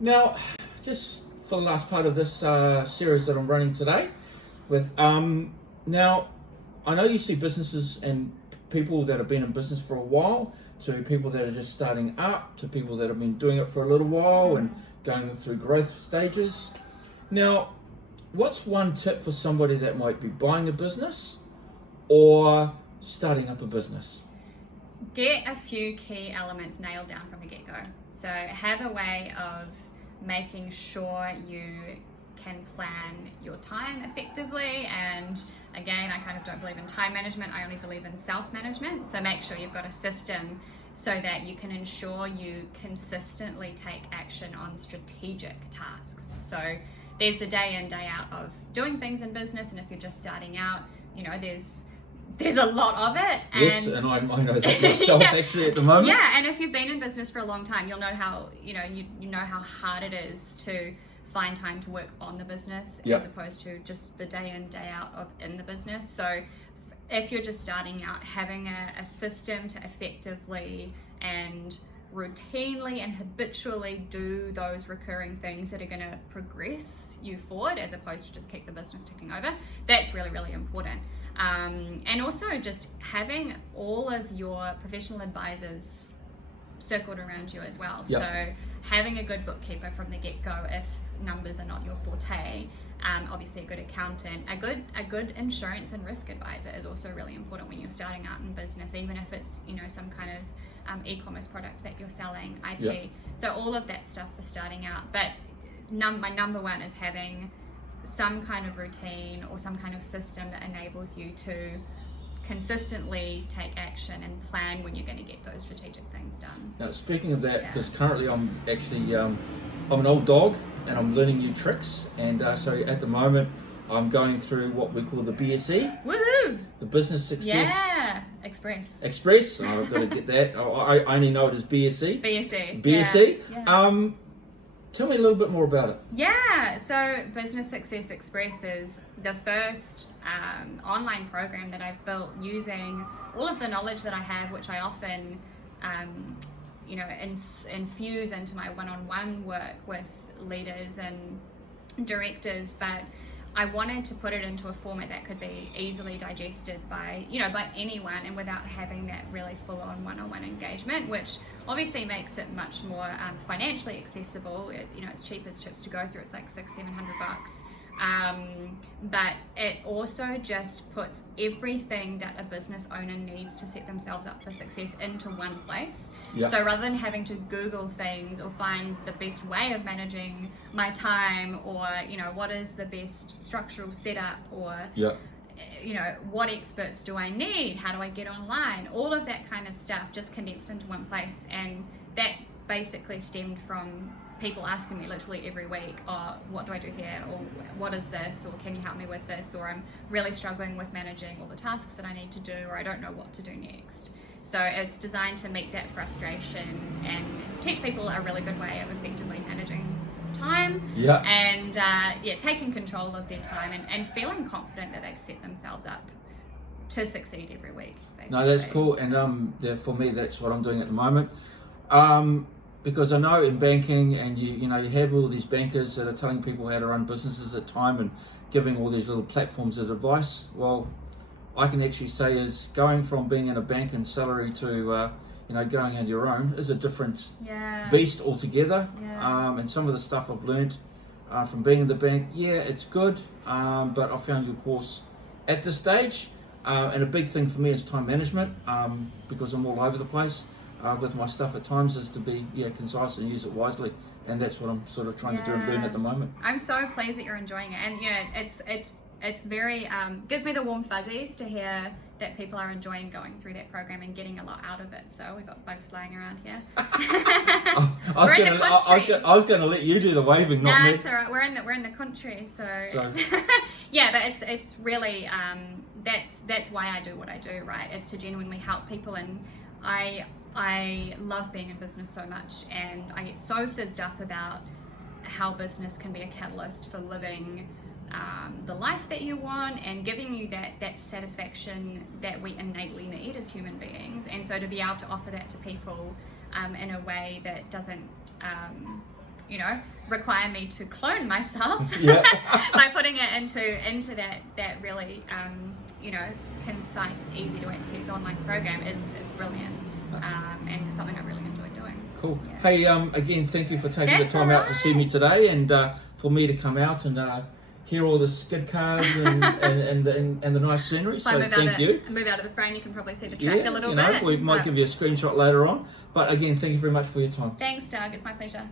Now, just for the last part of this series that I'm running today, with now, I know you see businesses and people that have been in business for a while, to people that are just starting up, to people that have been doing it for a little while and going through growth stages. Now, what's one tip for somebody that might be buying a business or starting up a business? Get a few key elements nailed down from the get-go. So have a way of making sure you can plan your time effectively. And again, I kind of don't believe in time management. I only believe in self-management. So make sure you've got a system so that you can ensure you consistently take action on strategic tasks. So there's the day in, day out of doing things in business. And if you're just starting out, there's a lot of it. And yes, and I know that myself actually at the moment. Yeah, and if you've been in business for a long time, you'll know how you know how hard it is to find time to work on the business as opposed to just the day in, day out of in the business. So if you're just starting out, having a system to effectively and routinely and habitually do those recurring things that are going to progress you forward as opposed to just keep the business ticking over, that's really, really important. And also just having all of your professional advisors circled around you as well. Yep. So having a good bookkeeper from the get-go if numbers are not your forte, obviously a good accountant, a good insurance and risk advisor is also really important when you're starting out in business, even if it's some kind of e-commerce product that you're selling, IP. Yep. So all of that stuff for starting out. But my number one is having some kind of routine or some kind of system that enables you to consistently take action and plan when you're going to get those strategic things done. Now, speaking of that, because currently I'm actually I'm an old dog and I'm learning new tricks, and so at the moment I'm going through what we call the BSE. Woohoo! The Business Success Express. Oh, I've got to get that. I only know it as BSE. BSE. Yeah. Tell me a little bit more about it. Yeah, so Business Success Express is the first online program that I've built using all of the knowledge that I have, which I often, infuse into my one-on-one work with leaders and directors, but I wanted to put it into a format that could be easily digested by anyone and without having that really full-on one-on-one engagement, which obviously makes it much more financially accessible. It's cheap as chips to go through. It's like $600-700. But it also just puts everything that a business owner needs to set themselves up for success into one place. Yep. So rather than having to Google things or find the best way of managing my time, or what is the best structural setup, or what experts do I need, how do I get online, all of that kind of stuff just condensed into one place. And that basically stemmed from people asking me literally every week, what do I do here, or what is this, or can you help me with this, or I'm really struggling with managing all the tasks that I need to do, or I don't know what to do next. So it's designed to meet that frustration and teach people a really good way of effectively managing time and taking control of their time and feeling confident that they've set themselves up to succeed every week, basically. No, that's cool. And for me, that's what I'm doing at the moment. Because I know in banking, and you have all these bankers that are telling people how to run businesses at time and giving all these little platforms of advice. Well, I can actually say is going from being in a bank and salary to going on your own is a different beast altogether. And some of the stuff I've learned from being in the bank, it's good, but I found your course at this stage, and a big thing for me is time management, because I'm all over the place with my stuff at times, is to be concise and use it wisely, and that's what I'm sort of trying to do and learn at the moment. I'm so pleased that you're enjoying it, and it's very gives me the warm fuzzies to hear that people are enjoying going through that program and getting a lot out of it. So we've got bugs flying around here. I was going to let you do the waving, not me. No, it's all right. We're in the country, so. Yeah, but it's really that's why I do what I do, right? It's to genuinely help people, and I love being in business so much, and I get so fizzed up about how business can be a catalyst for living the life that you want and giving you that satisfaction that we innately need as human beings. And so to be able to offer that to people in a way that doesn't require me to clone myself Yeah. by putting it into that really concise, easy to access online program is brilliant, and it's something I really enjoy doing. Cool. Yeah. Hey, again, thank you for taking That's the time out to alright. see me today, and for me to come out and hear all the skid cars and the nice scenery. So So thank you. move out of the frame, you can probably see the track a little you know, bit. we might but give you a screenshot later on. But again, thank you very much for your time. Thanks, Doug. It's my pleasure.